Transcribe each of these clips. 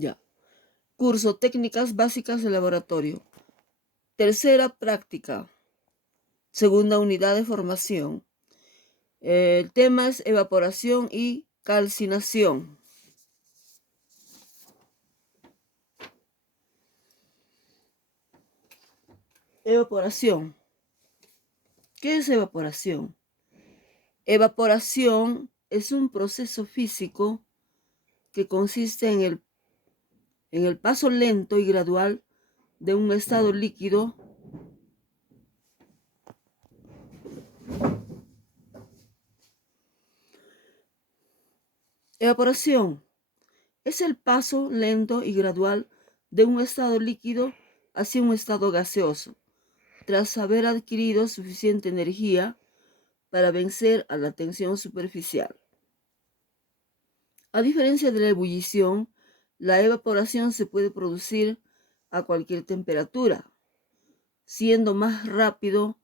Ya. Curso Técnicas Básicas de Laboratorio. Tercera práctica. Segunda unidad de formación. El tema es evaporación y calcinación. Evaporación. ¿Qué es evaporación? Evaporación es un proceso físico que consiste en el paso lento y gradual de un estado líquido Evaporación es el paso lento y gradual de un estado líquido hacia un estado gaseoso, tras haber adquirido suficiente energía para vencer a la tensión superficial. A diferencia de la ebullición, la evaporación se puede producir a cualquier temperatura, siendo más rápido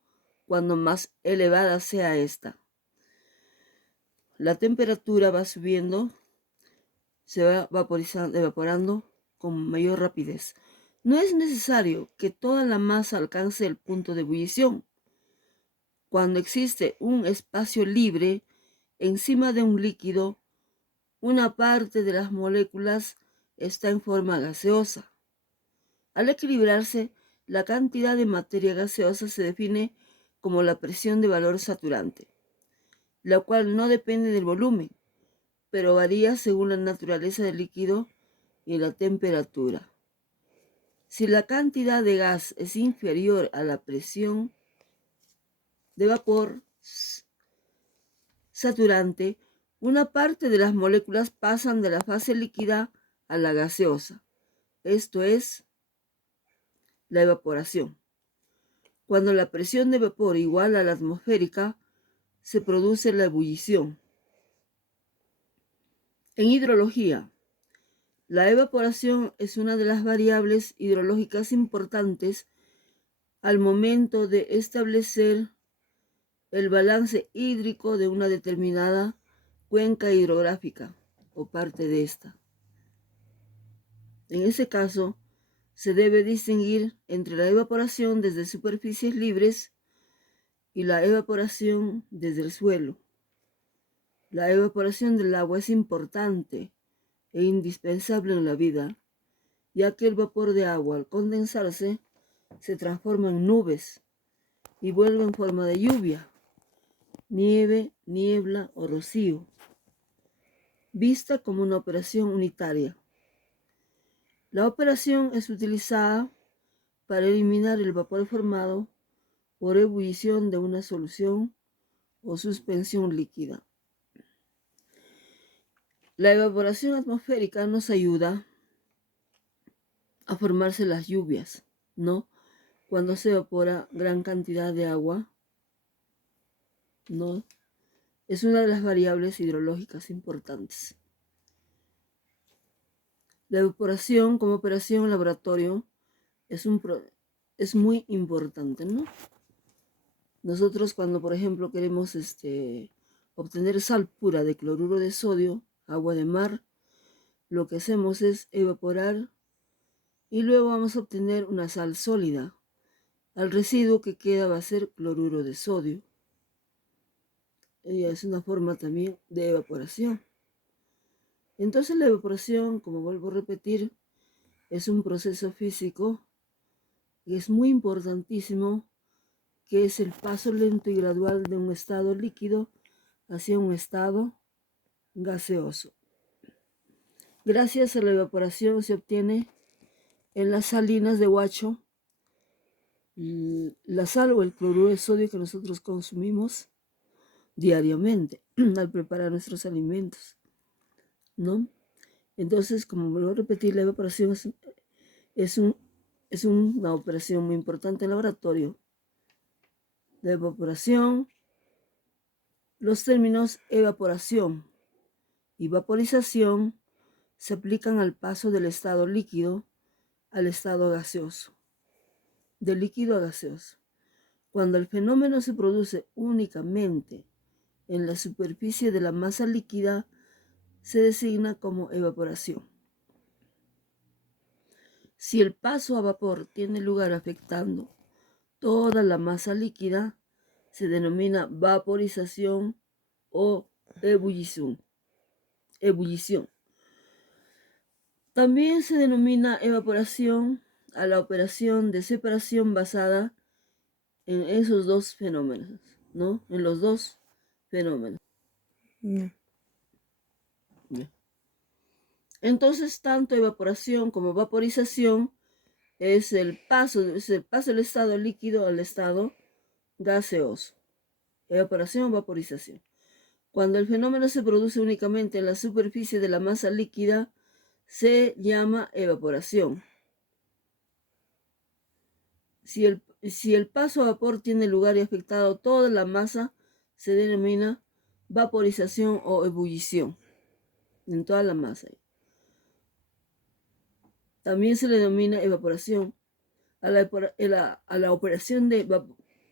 cuando más elevada sea esta. La temperatura va subiendo, se va evaporando con mayor rapidez. No es necesario que toda la masa alcance el punto de ebullición. Cuando existe un espacio libre encima de un líquido, una parte de las moléculas está en forma gaseosa. Al equilibrarse, la cantidad de materia gaseosa se define como la presión de valor saturante, la cual no depende del volumen, pero varía según la naturaleza del líquido y la temperatura. Si la cantidad de gas es inferior a la presión de vapor saturante, una parte de las moléculas pasan de la fase líquida a la gaseosa. Esto es la evaporación. Cuando la presión de vapor iguala a la atmosférica, se produce la ebullición. En hidrología, la evaporación es una de las variables hidrológicas importantes al momento de establecer el balance hídrico de una determinada cuenca hidrográfica o parte de esta. En ese caso, se debe distinguir entre la evaporación desde superficies libres y la evaporación desde el suelo. La evaporación del agua es importante e indispensable en la vida, ya que el vapor de agua al condensarse se transforma en nubes y vuelve en forma de lluvia, nieve, niebla o rocío, vista como una operación unitaria. La operación es utilizada para eliminar el vapor formado por ebullición de una solución o suspensión líquida. La evaporación atmosférica nos ayuda a formarse las lluvias, ¿no? Cuando se evapora gran cantidad de agua, ¿no? Es una de las variables hidrológicas importantes. La evaporación como operación en laboratorio es muy importante, ¿no? Nosotros cuando, por ejemplo, queremos obtener sal pura de cloruro de sodio, agua de mar, lo que hacemos es evaporar y luego vamos a obtener una sal sólida. Al residuo que queda va a ser cloruro de sodio. Ella es una forma también de evaporación. Entonces la evaporación, como vuelvo a repetir, es un proceso físico y es muy importantísimo, que es el paso lento y gradual de un estado líquido hacia un estado gaseoso. Gracias a la evaporación se obtiene en las salinas de Huacho la sal o el cloruro de sodio que nosotros consumimos diariamente al preparar nuestros alimentos, ¿no? Entonces, como vuelvo a repetir, la evaporación es una operación muy importante en el laboratorio. La evaporación, los términos evaporación y vaporización se aplican al paso del estado líquido al estado gaseoso, de líquido a gaseoso. Cuando el fenómeno se produce únicamente en la superficie de la masa líquida, se designa como evaporación. Si el paso a vapor tiene lugar afectando toda la masa líquida, se denomina vaporización o ebullición. También se denomina evaporación a la operación de separación basada en esos dos fenómenos, ¿no? En los dos fenómenos. Entonces, tanto evaporación como vaporización es el paso del estado líquido al estado gaseoso. Evaporación o vaporización. Cuando el fenómeno se produce únicamente en la superficie de la masa líquida, se llama evaporación. Si el paso a vapor tiene lugar y ha afectado toda la masa, se denomina vaporización o ebullición en toda la masa. También se le denomina evaporación a la operación de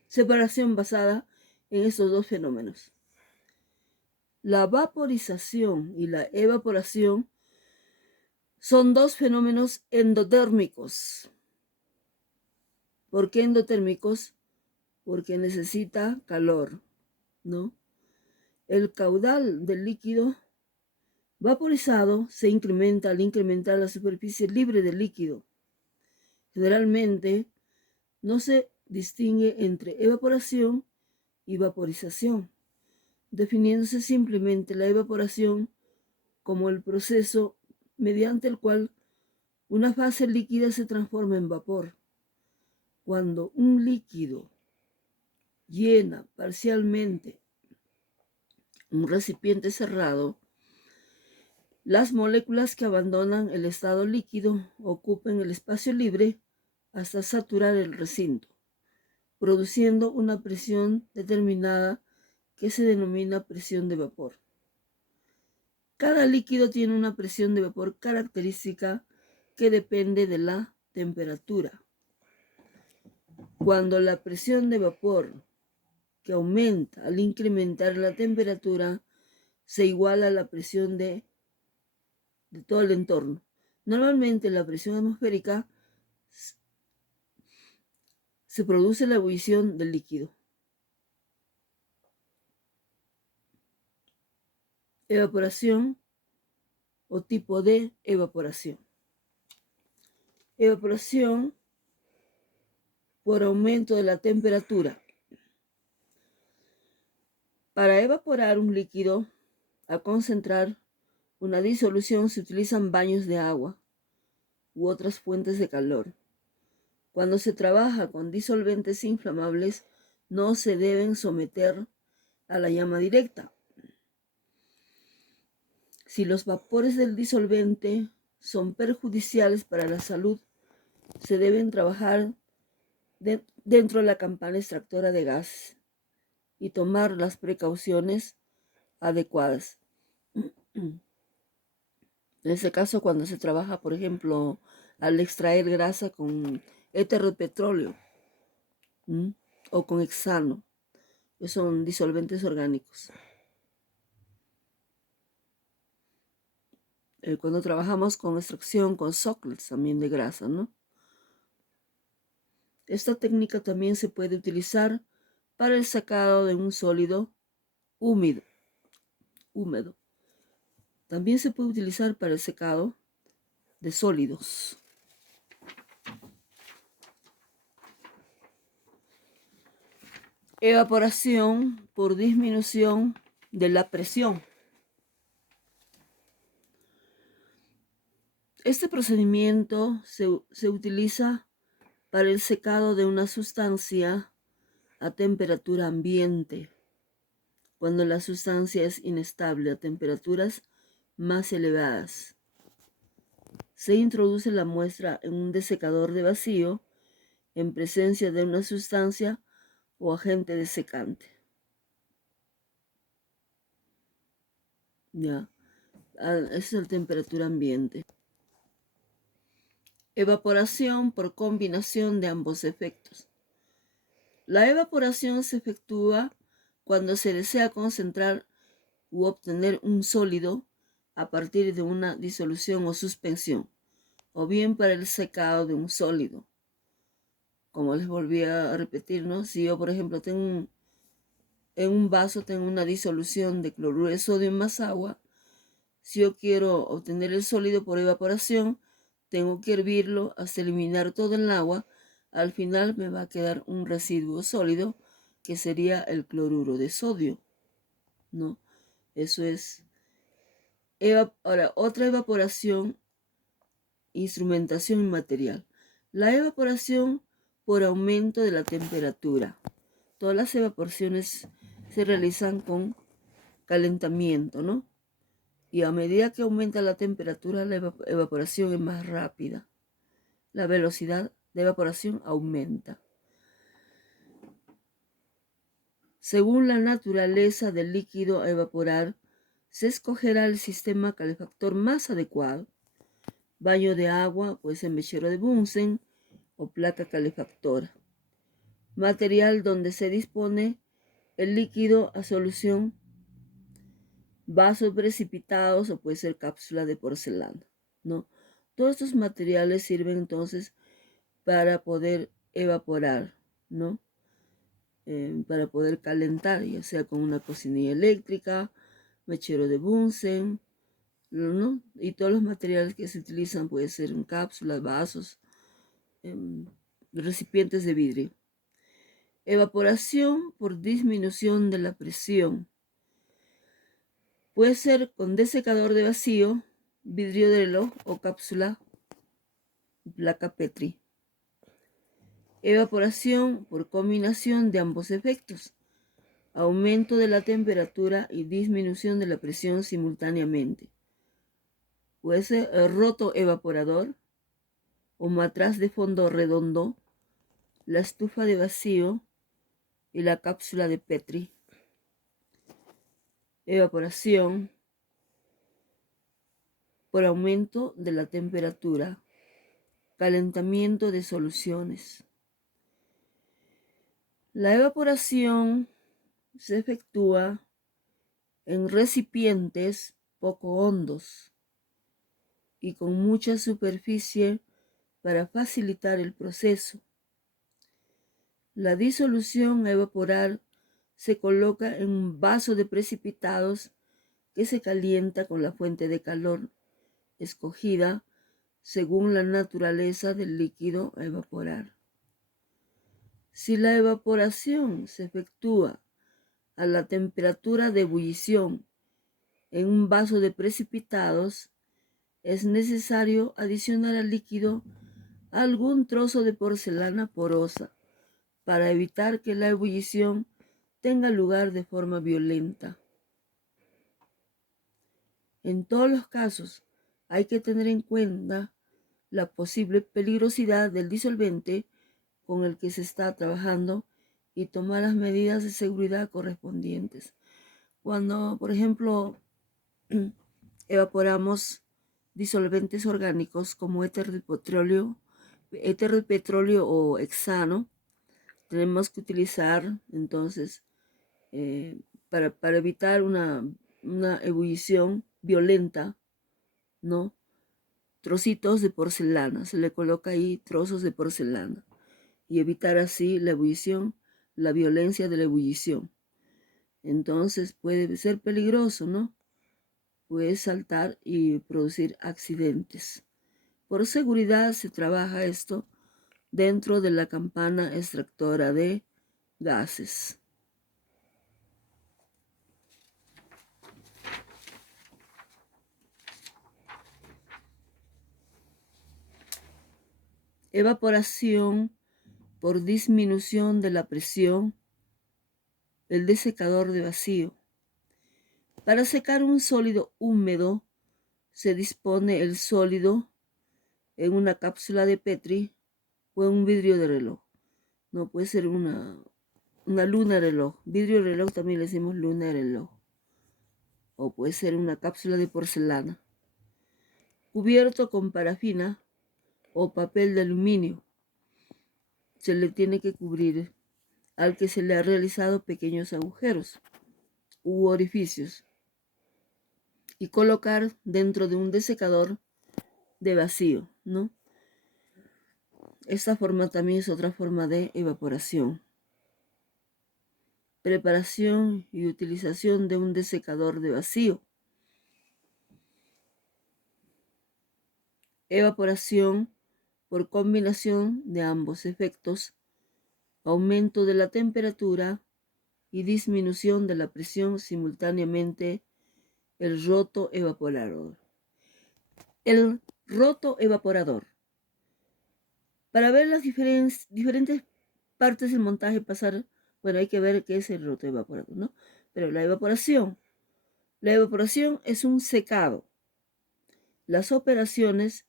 separación basada en estos dos fenómenos. La vaporización y la evaporación son dos fenómenos endotérmicos. ¿Por qué endotérmicos? Porque necesita calor, ¿no? El caudal del líquido vaporizado se incrementa al incrementar la superficie libre del líquido. Generalmente no se distingue entre evaporación y vaporización, definiéndose simplemente la evaporación como el proceso mediante el cual una fase líquida se transforma en vapor. Cuando un líquido llena parcialmente un recipiente cerrado, las moléculas que abandonan el estado líquido ocupan el espacio libre hasta saturar el recinto, produciendo una presión determinada que se denomina presión de vapor. Cada líquido tiene una presión de vapor característica que depende de la temperatura. Cuando la presión de vapor que aumenta al incrementar la temperatura se iguala a la presión de todo el entorno. Normalmente la presión atmosférica se produce la ebullición del líquido. Evaporación o tipo de evaporación. Evaporación por aumento de la temperatura. Para evaporar un líquido, al concentrar una disolución se utilizan baños de agua u otras fuentes de calor. Cuando se trabaja con disolventes inflamables, no se deben someter a la llama directa. Si los vapores del disolvente son perjudiciales para la salud, se deben trabajar dentro de la campana extractora de gas y tomar las precauciones adecuadas. En este caso, cuando se trabaja, por ejemplo, al extraer grasa con éter de petróleo o con hexano, que son disolventes orgánicos. Cuando trabajamos con extracción, con sockles también de grasa, ¿no? Esta técnica también se puede utilizar para el sacado de un sólido húmedo. También se puede utilizar para el secado de sólidos. Evaporación por disminución de la presión. Este procedimiento se utiliza para el secado de una sustancia a temperatura ambiente, cuando la sustancia es inestable a temperaturas más elevadas. Se introduce la muestra en un desecador de vacío en presencia de una sustancia o agente desecante. Ya, esa es la temperatura ambiente. Evaporación por combinación de ambos efectos. La evaporación se efectúa cuando se desea concentrar u obtener un sólido a partir de una disolución o suspensión. o bien para el secado de un sólido. Como les volví a repetir, ¿no? Si yo, por ejemplo, en un vaso tengo una disolución de cloruro de sodio más agua, si yo quiero obtener el sólido por evaporación, tengo que hervirlo hasta eliminar todo el agua. Al final me va a quedar un residuo sólido que sería el cloruro de sodio, ¿no? Eso es. Ahora, otra evaporación, instrumentación y material. La evaporación por aumento de la temperatura. Todas las evaporaciones se realizan con calentamiento, ¿no? Y a medida que aumenta la temperatura, la evaporación es más rápida. La velocidad de evaporación aumenta. Según la naturaleza del líquido a evaporar, se escogerá el sistema calefactor más adecuado. Baño de agua, puede ser mechero de Bunsen o placa calefactora. Material donde se dispone el líquido a solución, vasos precipitados o puede ser cápsula de porcelana, ¿no? Todos estos materiales sirven entonces para poder evaporar, ¿no? Para poder calentar, ya sea con una cocinilla eléctrica, mechero de Bunsen, ¿no? Y todos los materiales que se utilizan puede ser en cápsulas, vasos, recipientes de vidrio. Evaporación por disminución de la presión. Puede ser con desecador de vacío, vidrio de reloj o cápsula, placa Petri. Evaporación por combinación de ambos efectos. Aumento de la temperatura y disminución de la presión simultáneamente. Puede ser el roto evaporador o matraz de fondo redondo, la estufa de vacío y la cápsula de Petri. Evaporación por aumento de la temperatura. Calentamiento de soluciones. La evaporación se efectúa en recipientes poco hondos y con mucha superficie para facilitar el proceso. La disolución a evaporar se coloca en un vaso de precipitados que se calienta con la fuente de calor escogida según la naturaleza del líquido a evaporar. Si la evaporación se efectúa a la temperatura de ebullición en un vaso de precipitados, es necesario adicionar al líquido algún trozo de porcelana porosa para evitar que la ebullición tenga lugar de forma violenta. En todos los casos, hay que tener en cuenta la posible peligrosidad del disolvente con el que se está trabajando y tomar las medidas de seguridad correspondientes. Cuando, por ejemplo, evaporamos disolventes orgánicos como éter de petróleo o hexano, tenemos que utilizar entonces para evitar una ebullición violenta, ¿no? Trocitos de porcelana, se le coloca ahí trozos de porcelana y evitar así la ebullición, la violencia de la ebullición. Entonces puede ser peligroso, ¿no? Puede saltar y producir accidentes. Por seguridad se trabaja esto dentro de la campana extractora de gases. Evaporación por disminución de la presión, el desecador de vacío. Para secar un sólido húmedo, se dispone el sólido en una cápsula de Petri o en un vidrio de reloj. No puede ser una luna de reloj. Vidrio de reloj también le decimos luna de reloj. O puede ser una cápsula de porcelana. Cubierto con parafina o papel de aluminio. Se le tiene que cubrir al que se le ha realizado pequeños agujeros u orificios y colocar dentro de un desecador de vacío, ¿no? Esta forma también es otra forma de evaporación. Preparación y utilización de un desecador de vacío. Evaporación por combinación de ambos efectos, aumento de la temperatura y disminución de la presión simultáneamente, el roto evaporador. El roto evaporador. Para ver las diferentes partes del montaje pasar, bueno, hay que ver qué es el roto evaporador, ¿no? Pero la evaporación es un secado. Las operaciones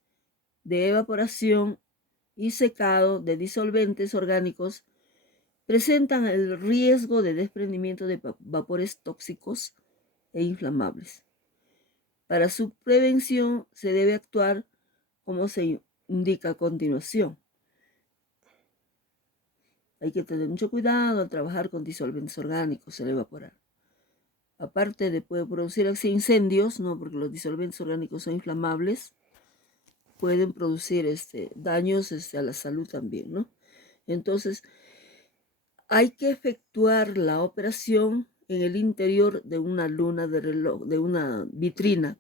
de evaporación y secado de disolventes orgánicos presentan el riesgo de desprendimiento de vapores tóxicos e inflamables. Para su prevención se debe actuar como se indica a continuación. Hay que tener mucho cuidado al trabajar con disolventes orgánicos al evaporar. Aparte de poder producir así incendios, ¿no? Porque los disolventes orgánicos son inflamables, pueden producir daños a la salud también, ¿no? Entonces, hay que efectuar la operación en el interior de una luna de reloj, de una vitrina,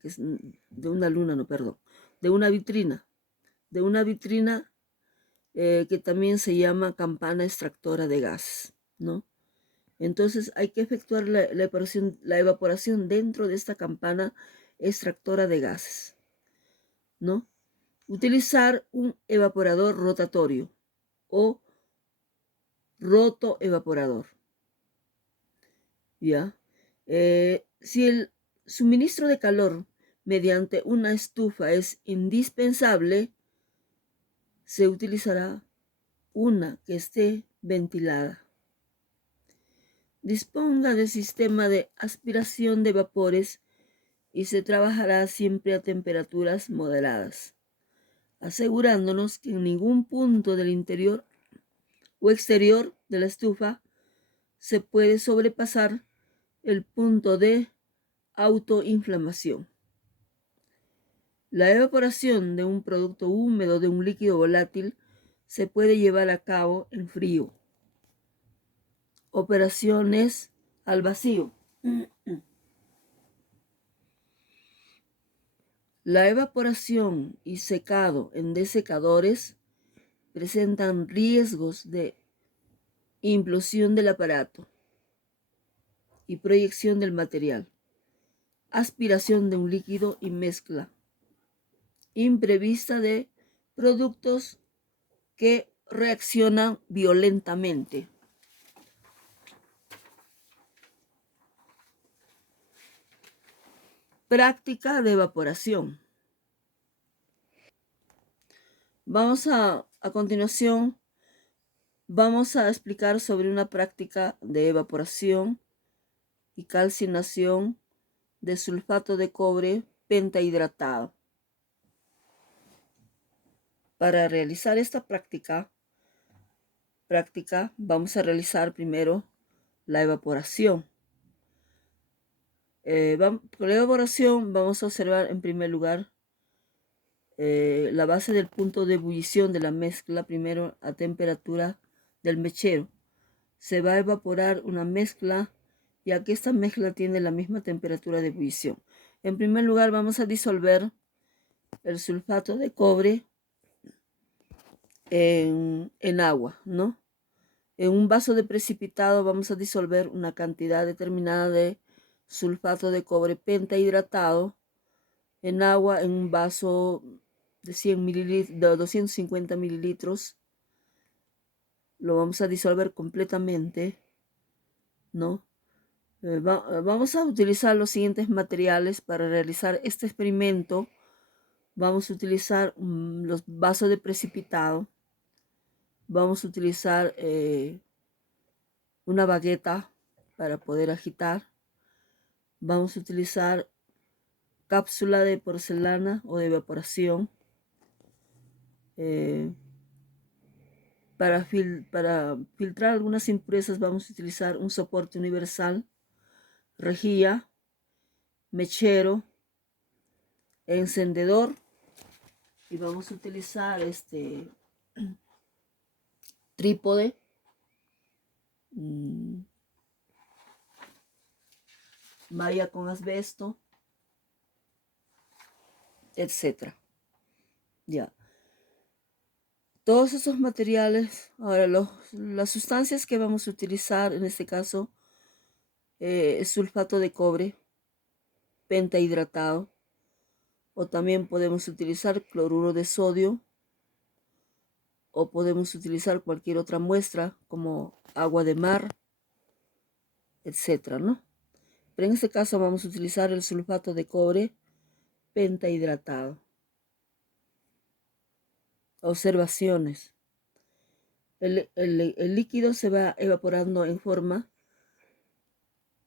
de una luna, no, perdón, de una vitrina que también se llama campana extractora de gas, ¿no? Entonces hay que efectuar la evaporación dentro de esta campana extractora de gases, ¿no? Utilizar un evaporador rotatorio o roto evaporador, ¿ya? Si el suministro de calor mediante una estufa es indispensable, se utilizará una que esté ventilada. Disponga de sistema de aspiración de vapores y se trabajará siempre a temperaturas moderadas, asegurándonos que en ningún punto del interior o exterior de la estufa se puede sobrepasar el punto de autoinflamación. La evaporación de un producto húmedo de un líquido volátil se puede llevar a cabo en frío. Operaciones al vacío. La evaporación y secado en desecadores presentan riesgos de implosión del aparato y proyección del material, aspiración de un líquido y mezcla imprevista de productos que reaccionan violentamente. Práctica de evaporación. A continuación, vamos a explicar sobre una práctica de evaporación y calcinación de sulfato de cobre pentahidratado. Para realizar esta práctica vamos a realizar primero la evaporación. Con la evaporación vamos a observar en primer lugar la base del punto de ebullición de la mezcla, primero a temperatura del mechero. Se va a evaporar una mezcla, ya que esta mezcla tiene la misma temperatura de ebullición. En primer lugar vamos a disolver el sulfato de cobre en agua, ¿no? En un vaso de precipitado vamos a disolver una cantidad determinada de sulfato de cobre pentahidratado en agua en un vaso de 100 mililitros, de 250 mililitros. Lo vamos a disolver completamente, ¿no? Vamos a utilizar los siguientes materiales para realizar este experimento. Vamos a utilizar los vasos de precipitado. Vamos a utilizar una bagueta para poder agitar. Vamos a utilizar cápsula de porcelana o de evaporación. Para filtrar algunas impurezas vamos a utilizar un soporte universal, rejilla, mechero, encendedor y vamos a utilizar este trípode. Malla con asbesto, etcétera. Ya. Todos esos materiales, ahora las sustancias que vamos a utilizar en este caso es sulfato de cobre, pentahidratado, o también podemos utilizar cloruro de sodio, o podemos utilizar cualquier otra muestra como agua de mar, etcétera, ¿no? Pero en este caso vamos a utilizar el sulfato de cobre pentahidratado. Observaciones. El líquido se va evaporando en forma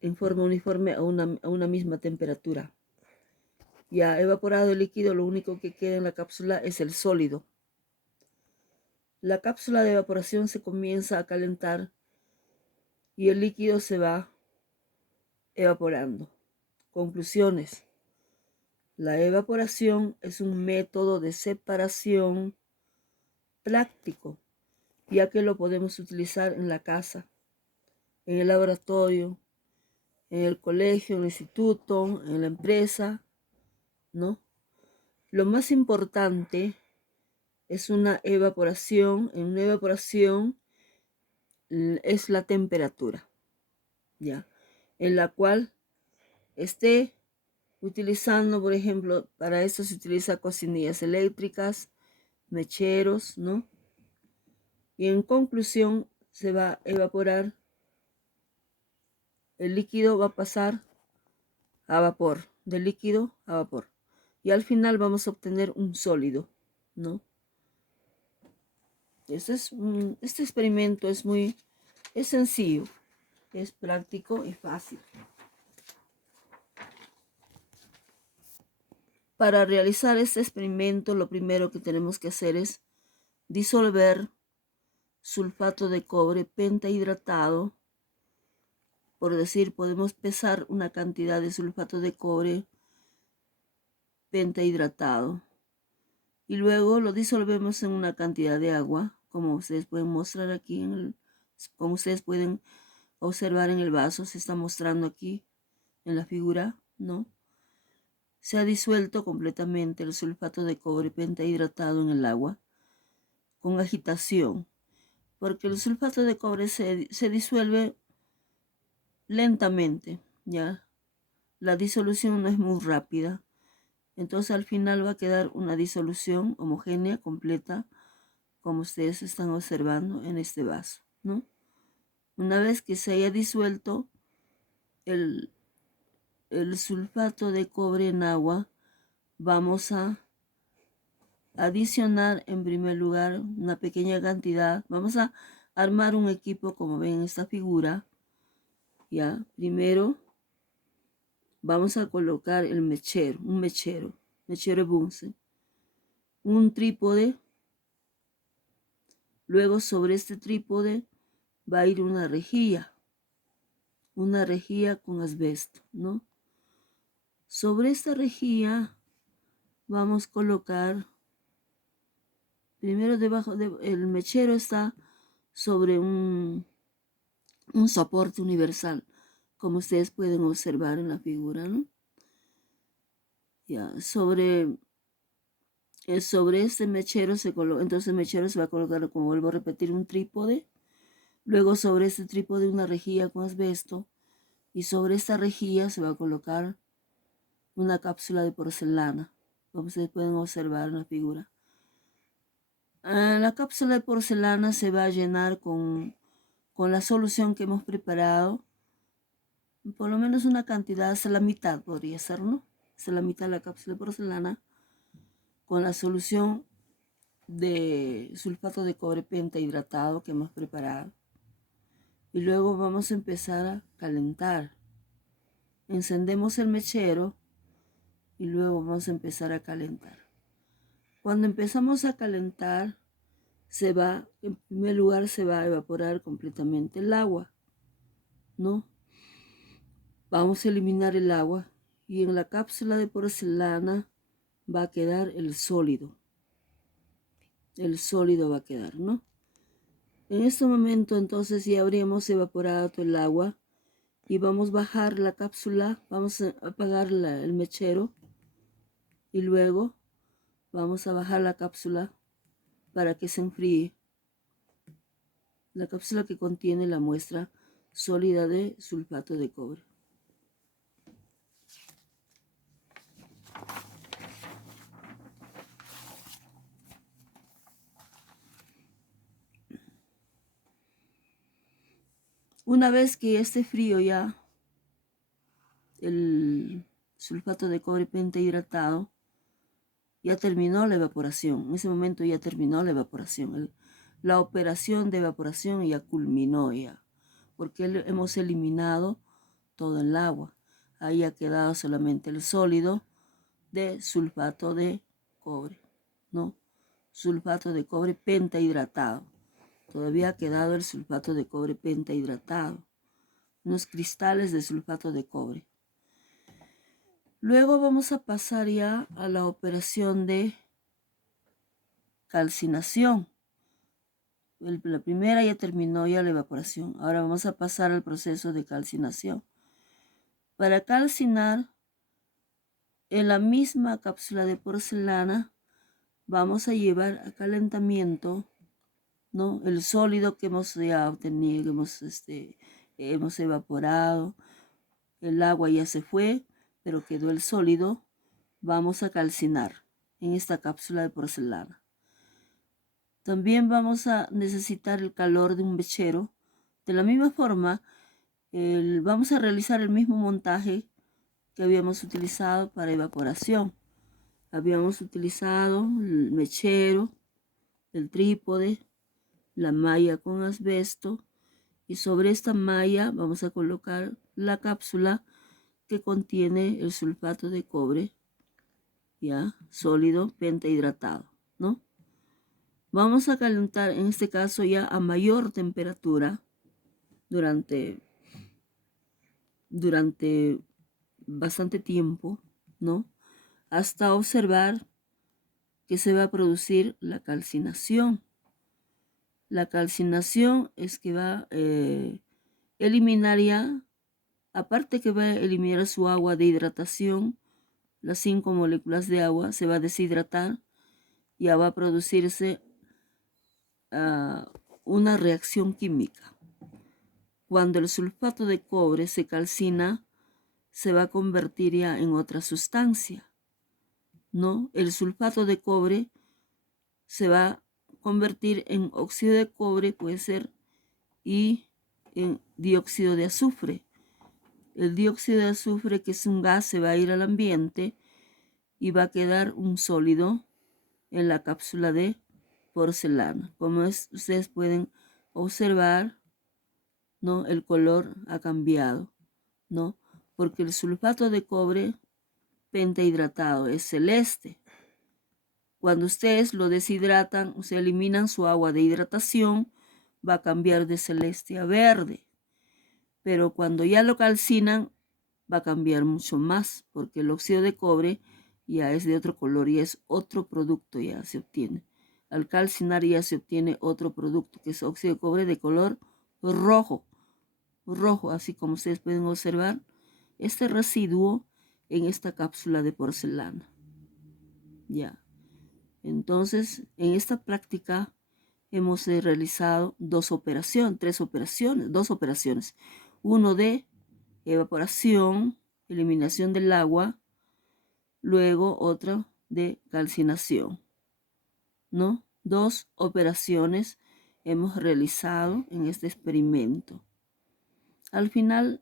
uniforme a una misma temperatura. Ya evaporado el líquido, lo único que queda en la cápsula es el sólido. La cápsula de evaporación se comienza a calentar y el líquido se va evaporando. Conclusiones. La evaporación es un método de separación práctico, ya que lo podemos utilizar en la casa, en el laboratorio, en el colegio, en el instituto, en la empresa, ¿no? Lo más importante es una evaporación. En una evaporación es la temperatura, ¿ya? En la cual esté utilizando, por ejemplo, para esto se utiliza cocinillas eléctricas, mecheros, ¿no? Y en conclusión se va a evaporar, el líquido va a pasar a vapor, de líquido a vapor. Y al final vamos a obtener un sólido, ¿no? Este experimento es sencillo, es práctico y fácil. Para realizar este experimento, lo primero que tenemos que hacer es disolver sulfato de cobre pentahidratado. Por decir, podemos pesar una cantidad de sulfato de cobre pentahidratado y luego lo disolvemos en una cantidad de agua, como ustedes pueden mostrar aquí, como ustedes pueden observar en el vaso, se está mostrando aquí en la figura, ¿no? Se ha disuelto completamente el sulfato de cobre pentahidratado en el agua con agitación, porque el sulfato de cobre se disuelve lentamente, ¿ya? La disolución no es muy rápida. Entonces al final va a quedar una disolución homogénea, completa, como ustedes están observando en este vaso, ¿no? Una vez que se haya disuelto el sulfato de cobre en agua, vamos a adicionar en primer lugar una pequeña cantidad. Vamos a armar un equipo como ven en esta figura. Ya, primero vamos a colocar el mechero, un mechero Bunsen, un trípode. Luego sobre este trípode va a ir una rejilla con asbesto, ¿no? Sobre esta rejilla vamos a colocar, primero el mechero está sobre un soporte universal, como ustedes pueden observar en la figura, ¿no? Ya, sobre este mechero entonces el mechero se va a colocar, como vuelvo a repetir, un trípode. Luego sobre este trípode una rejilla con asbesto y sobre esta rejilla se va a colocar una cápsula de porcelana, como ustedes pueden observar en la figura. La cápsula de porcelana se va a llenar con la solución que hemos preparado, por lo menos una cantidad, hasta la mitad podría ser, ¿no? Hasta la mitad de la cápsula de porcelana con la solución de sulfato de cobre pentahidratado que hemos preparado. Y luego vamos a empezar a calentar. Encendemos el mechero y luego vamos a empezar a calentar. Cuando empezamos a calentar, en primer lugar se va a evaporar completamente el agua, ¿no? Vamos a eliminar el agua y en la cápsula de porcelana va a quedar el sólido, el sólido va a quedar, ¿no? En este momento entonces ya habríamos evaporado todo el agua y vamos a bajar la cápsula, vamos a apagar el mechero y luego vamos a bajar la cápsula para que se enfríe. La cápsula que contiene la muestra sólida de sulfato de cobre. Una vez que ya esté frío ya el sulfato de cobre pentahidratado, ya terminó la evaporación. En ese momento ya terminó la evaporación. La operación de evaporación ya culminó ya, porque hemos eliminado todo el agua. Ahí ha quedado solamente el sólido de sulfato de cobre, ¿no? Sulfato de cobre pentahidratado. Todavía ha quedado el sulfato de cobre pentahidratado, unos cristales de sulfato de cobre. Luego vamos a pasar ya a la operación de calcinación. La primera ya terminó ya la evaporación. Ahora vamos a pasar al proceso de calcinación. Para calcinar, en la misma cápsula de porcelana vamos a llevar a calentamiento, ¿no?, el sólido que hemos ya obtenido, hemos evaporado. El agua ya se fue, pero quedó el sólido. Vamos a calcinar en esta cápsula de porcelana. También vamos a necesitar el calor de un mechero. De la misma forma, vamos a realizar el mismo montaje que habíamos utilizado para evaporación. Habíamos utilizado el mechero, el trípode, la malla con asbesto, y sobre esta malla vamos a colocar la cápsula que contiene el sulfato de cobre, ya sólido pentahidratado, ¿no? Vamos a calentar en este caso ya a mayor temperatura durante bastante tiempo, ¿no?, hasta observar que se va a producir la calcinación. La calcinación es que va a eliminar ya, aparte que va a eliminar su agua de hidratación, las 5 moléculas de agua se va a deshidratar, ya va a producirse una reacción química. Cuando el sulfato de cobre se calcina, se va a convertir ya en otra sustancia, ¿no? El sulfato de cobre se va a convertir en óxido de cobre, puede ser, y en dióxido de azufre. El dióxido de azufre, que es un gas, se va a ir al ambiente y va a quedar un sólido en la cápsula de porcelana. Como ustedes pueden observar, ¿no?, el color ha cambiado, ¿no?, porque el sulfato de cobre pentahidratado es celeste. Cuando ustedes lo deshidratan, o sea, eliminan su agua de hidratación, va a cambiar de celeste a verde. Pero cuando ya lo calcinan, va a cambiar mucho más, porque el óxido de cobre ya es de otro color, y es otro producto, ya se obtiene. Al calcinar ya se obtiene otro producto, que es óxido de cobre de color rojo, así como ustedes pueden observar este residuo en esta cápsula de porcelana. Ya. Entonces, en esta práctica hemos realizado dos operaciones. Uno de evaporación, eliminación del agua, luego otro de calcinación, ¿no? 2 operaciones hemos realizado en este experimento. Al final,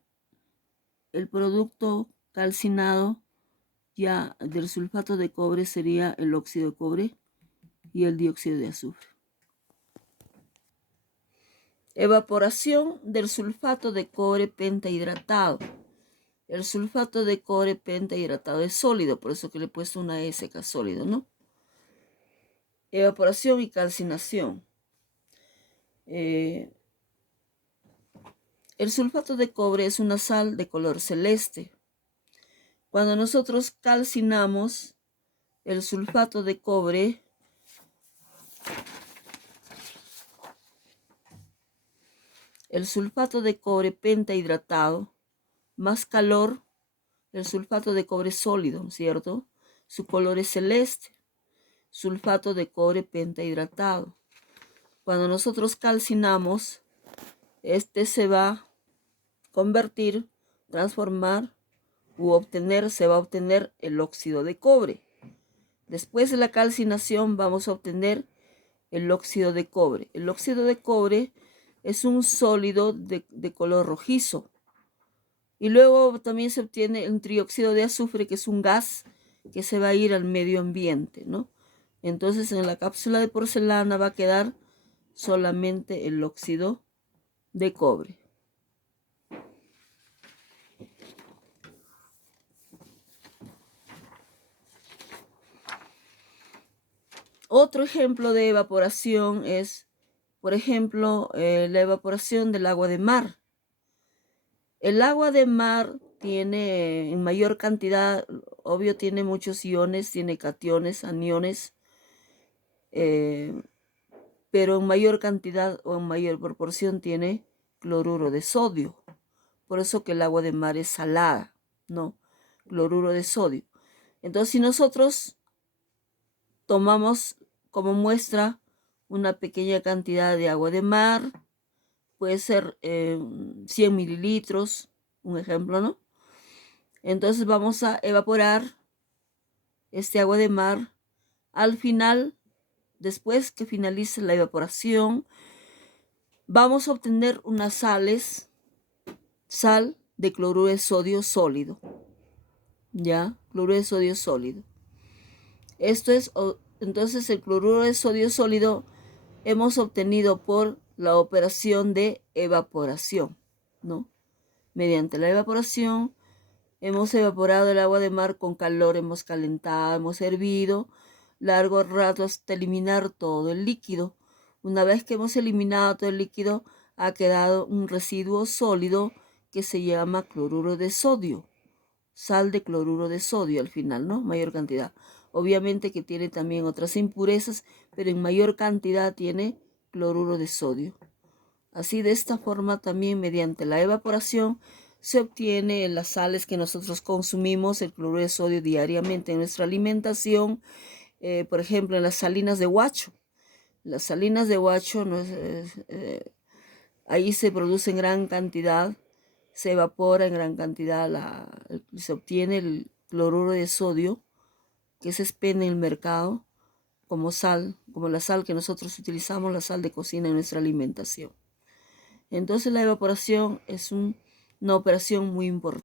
el producto calcinado ya del sulfato de cobre sería el óxido de cobre y el dióxido de azufre. Evaporación del sulfato de cobre pentahidratado. El sulfato de cobre pentahidratado es sólido, por eso que le he puesto una S acá, sólido, ¿no? Evaporación y calcinación. El sulfato de cobre es una sal de color celeste. Cuando nosotros calcinamos el sulfato de cobre, El sulfato de cobre pentahidratado, más calor, el sulfato de cobre sólido, ¿cierto? Su color es celeste. Sulfato de cobre pentahidratado. Cuando nosotros calcinamos, este se va a convertir, transformar se va a obtener el óxido de cobre. Después de la calcinación vamos a obtener el óxido de cobre. El óxido de cobre es un sólido de color rojizo. Y luego también se obtiene el trióxido de azufre, que es un gas que se va a ir al medio ambiente, ¿no? Entonces en la cápsula de porcelana va a quedar solamente el óxido de cobre. Otro ejemplo de evaporación es, por ejemplo, la evaporación del agua de mar. El agua de mar tiene en mayor cantidad, obvio, tiene muchos iones, tiene cationes, aniones, pero en mayor cantidad o en mayor proporción tiene cloruro de sodio. Por eso que el agua de mar es salada, ¿no? Cloruro de sodio. Entonces, si nosotros tomamos como muestra una pequeña cantidad de agua de mar, puede ser 100 mililitros, un ejemplo, ¿no? Entonces vamos a evaporar este agua de mar. Al final, después que finalice la evaporación, vamos a obtener unas sales, sal de cloruro de sodio sólido, ¿ya? Cloruro de sodio sólido. Esto es, entonces el cloruro de sodio sólido hemos obtenido por la operación de evaporación, ¿no? Mediante la evaporación hemos evaporado el agua de mar con calor, hemos calentado, hemos hervido largo rato hasta eliminar todo el líquido. Una vez que hemos eliminado todo el líquido, ha quedado un residuo sólido que se llama cloruro de sodio, sal de cloruro de sodio al final, ¿no? Mayor cantidad. Obviamente que tiene también otras impurezas, pero en mayor cantidad tiene cloruro de sodio. Así, de esta forma, también mediante la evaporación se obtiene las sales que nosotros consumimos, el cloruro de sodio diariamente en nuestra alimentación. Por ejemplo, en las salinas de Huacho. Las salinas de Huacho, ahí se produce en gran cantidad, se evapora en gran cantidad, se obtiene el cloruro de sodio que se expende en el mercado como sal, como la sal que nosotros utilizamos, la sal de cocina en nuestra alimentación. Entonces la evaporación es una operación muy importante.